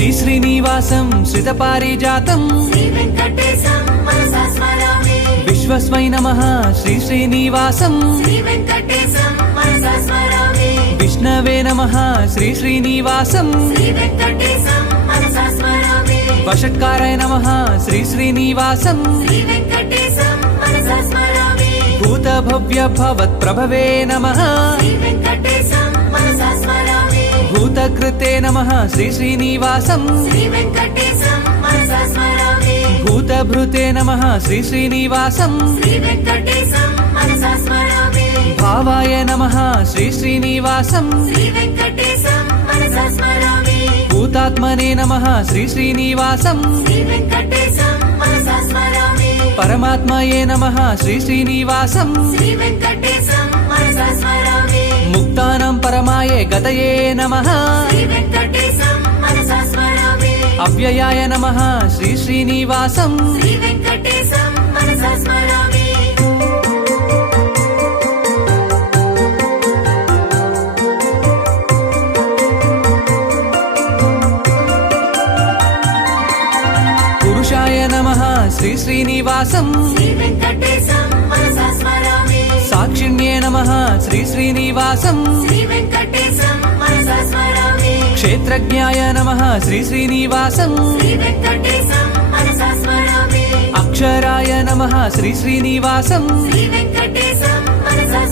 శ్రీ శ్రీనివాసం శ్రితపారిజాతం శ్రీ వెంకటేశం మనసా స్మరామి విశ్వస్మై నమః శ్రీ శ్రీనివాసం శ్రీ వెంకటేశం మనసా స్మరామి విష్ణవే నమః శ్రీ శ్రీనివాసం శ్రీ వెంకటేశం మనసా స్మరామి వషట్కారాయ నమః శ్రీ శ్రీనివాసం శ్రీ వెంకటేశం మనసా స్మరామి భూత భవ్య భవత్ ప్రభవే నమః శ్రీ వెంకటేశం మనసా స్మరామి భూతకృతే నమః శ్రీ శ్రీనివాసం శ్రీ వెంకటేశం మనసా స్మరామి భూతభృతే నమః శ్రీ శ్రీనివాసం శ్రీ వెంకటేశం మనసా స్మరామి భావాయ నమః శ్రీ శ్రీనివాసం శ్రీ వెంకటేశం మనసా స్మరామి భూతాత్మనే నమః శ్రీ శ్రీనివాసం శ్రీ వెంకటేశం మనసా స్మరామి పరమాత్మయే నమః శ్రీ శ్రీనివాసం శ్రీ వెంకటేశం మనసా స్మరామి ముక్తానాం పరమాయే గతయే నమః శ్రీ వెంకటేశం మనసా స్మరామి అవ్యయాయ నమః శ్రీ శ్రీనివాసం శ్రీ వెంకటేశం మనసా స్మరామి పురుషాయ నమః శ్రీ శ్రీనివాసం శ్రీ వెంకటేశం మనసా స్మరామి సాక్షిణ్యే నమః శ్రీ శ్రీనివాసం శ్రీ వెంకటేశం మనసా స్మరామి క్షేత్రజ్ఞాయ నమః శ్రీ శ్రీనివాసం శ్రీ వెంకటేశం మనసా స్మరామి అక్షరాయ నమః శ్రీ శ్రీనివాసం శ్రీ వెంకటేశం మనసా